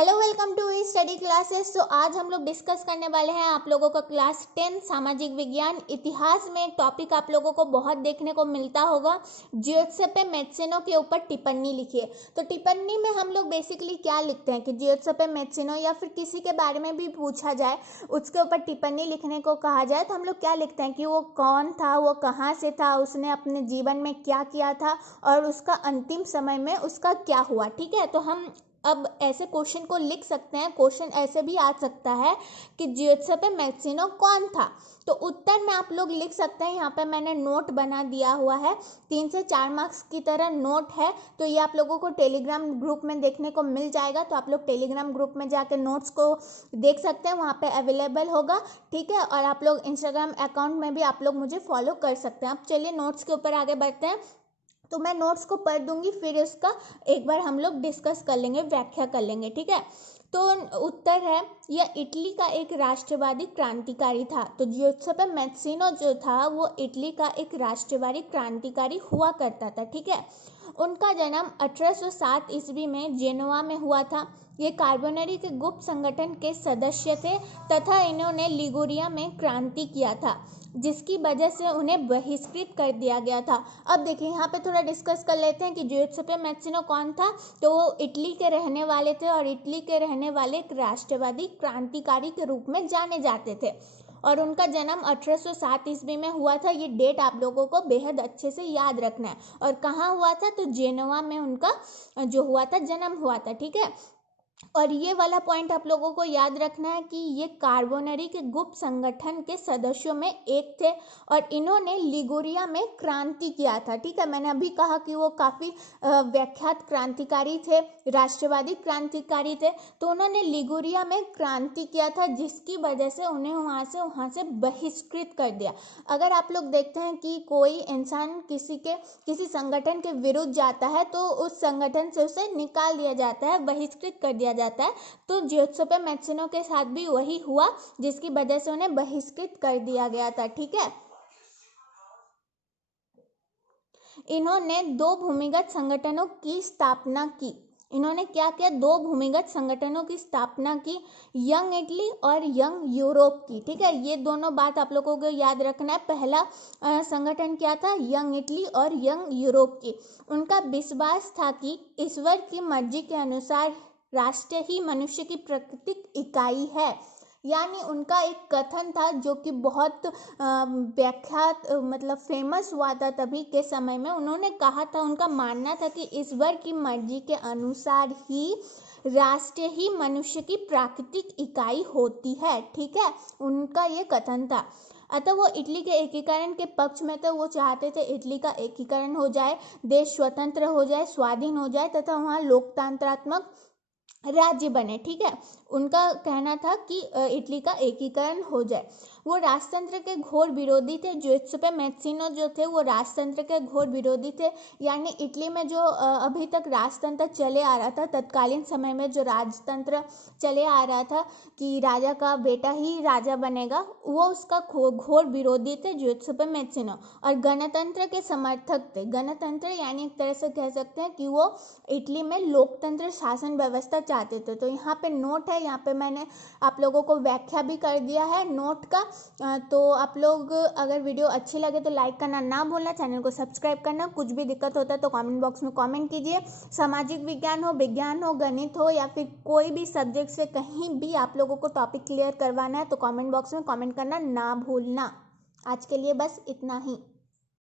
Hello, welcome to study classes. तो आज हम लोग डिस्कस करने वाले हैं आप लोगों का क्लास 10 सामाजिक विज्ञान इतिहास में टॉपिक आप लोगों को बहुत देखने को मिलता होगा, जियोत्सेपे मैत्सुनो के ऊपर टिप्पणी लिखिए। तो टिप्पणी में हम लोग बेसिकली क्या लिखते हैं कि जियोत्सेपे मैत्सुनो या फिर किसी के बारे में भी पूछा जाए, उसके ऊपर टिप्पणी लिखने को कहा जाए तो हम लोग क्या लिखते हैं कि वो कौन था, वो कहाँ से था, उसने अपने जीवन में क्या किया था और उसका अंतिम समय में उसका क्या हुआ। ठीक है, तो हम अब ऐसे क्वेश्चन को लिख सकते हैं। क्वेश्चन ऐसे भी आ सकता है कि जियोत्सेपे मैत्सुनो कौन था। तो उत्तर में आप लोग लिख सकते हैं। यहाँ पे मैंने नोट बना दिया हुआ है, 3 से 4 मार्क्स की तरह नोट है। तो ये आप लोगों को टेलीग्राम ग्रुप में देखने को मिल जाएगा। तो आप लोग टेलीग्राम ग्रुप में जाकर नोट्स को देख सकते हैं, वहाँ पे अवेलेबल होगा। ठीक है, और आप लोग इंस्टाग्राम अकाउंट में भी आप लोग मुझे फॉलो कर सकते हैं। अब चलिए नोट्स के ऊपर आगे बढ़ते हैं। तो मैं नोट्स को पढ़ दूंगी, फिर उसका एक बार हम लोग डिस्कस कर लेंगे, व्याख्या कर लेंगे। ठीक है, तो उत्तर है, यह इटली का एक राष्ट्रवादी क्रांतिकारी था। तो जियोत्सेपे मैत्सुनो जो था वो इटली का एक राष्ट्रवादी क्रांतिकारी हुआ करता था। ठीक है, उनका जन्म 1807 ईस्वी में जेनोवा में हुआ था। ये कार्बोनरी के गुप्त संगठन के सदस्य थे तथा इन्होंने लिगुरिया में क्रांति किया था, जिसकी वजह से उन्हें बहिष्कृत कर दिया गया था। अब देखिए यहाँ पे थोड़ा डिस्कस कर लेते हैं कि जियोत्सेपे मैत्सुनो कौन था। तो वो इटली के रहने वाले थे और इटली के रहने वाले एक राष्ट्रवादी क्रांतिकारी के रूप में जाने जाते थे और उनका जन्म 1807 ईस्वी में हुआ था। ये डेट आप लोगों को बेहद अच्छे से याद रखना है। और कहाँ हुआ था? तो जेनोवा में उनका जो हुआ था, जन्म हुआ था। ठीक है, और ये वाला पॉइंट आप लोगों को याद रखना है कि ये कार्बोनरी के गुप्त संगठन के सदस्यों में एक थे और इन्होंने लिगुरिया में क्रांति किया था। ठीक है, मैंने अभी कहा कि वो काफ़ी व्याख्यात क्रांतिकारी थे, राष्ट्रवादी क्रांतिकारी थे। तो उन्होंने लिगुरिया में क्रांति किया था, जिसकी वजह से उन्हें वहाँ से बहिष्कृत कर दिया। अगर आप लोग देखते हैं कि कोई इंसान किसी संगठन के विरुद्ध जाता है तो उस संगठन से उसे निकाल दिया जाता है, बहिष्कृत कर दिया जाता है। तो जियोत्सेपे मैत्सुनो के साथ भी वही हुआ, जिसकी वजह से उन्हें बहिष्कृत कर दिया गया था। ठीक है, इन्होंने 2 भूमिगत संगठनों की स्थापना की। इन्होंने क्या किया? 2 भूमिगत संगठनों की स्थापना की, यंग इटली और यंग यूरोप की। ठीक है, ये दोनों बात आप लोगों को याद रखना है। पहला संगठन क्या था? यंग इटली और यंग यूरोप की। उनका विश्वास था कि ईश्वर की मर्जी के अनुसार राष्ट्र ही मनुष्य की प्राकृतिक इकाई है। यानी उनका एक कथन था जो कि बहुत व्याख्यात मतलब फेमस हुआ था तभी के समय में। उन्होंने कहा था, उनका मानना था कि ईश्वर की मर्जी के अनुसार ही राष्ट्र ही मनुष्य की प्राकृतिक इकाई होती है। ठीक है, उनका ये कथन था। अतः वो इटली के एकीकरण के पक्ष में थे। वो चाहते थे इटली का एकीकरण हो जाए, देश स्वतंत्र हो जाए, स्वाधीन हो जाए तथा वहाँ लोकतंत्रात्मक राज्य बने। ठीक है, उनका कहना था कि इटली का एकीकरण हो जाए। वो राजतंत्र के घोर विरोधी थे। जियोत्सेपे मैत्सुनो जो थे वो राजतंत्र के घोर विरोधी थे। यानी इटली में जो अभी तक राजतंत्र चले आ रहा था, तत्कालीन समय में जो राजतंत्र चले आ रहा था कि राजा का बेटा ही राजा बनेगा, वो उसका घोर विरोधी थे जियोत्सेपे मैत्सुनो। और गणतंत्र के समर्थक थे। गणतंत्र यानी एक तरह से कह सकते हैं कि वो इटली में लोकतंत्र शासन व्यवस्था चाहते थे। तो यहाँ पे नोट है, यहाँ पे मैंने आप लोगों को व्याख्या भी कर दिया है नोट का। तो आप लोग अगर वीडियो अच्छी लगे तो लाइक करना ना भूलना, चैनल को सब्सक्राइब करना। कुछ भी दिक्कत होता है तो कमेंट बॉक्स में कमेंट कीजिए। सामाजिक विज्ञान हो, विज्ञान हो, गणित हो या फिर कोई भी सब्जेक्ट से कहीं भी आप लोगों को टॉपिक क्लियर करवाना है तो कमेंट बॉक्स में कमेंट करना ना भूलना। आज के लिए बस इतना ही।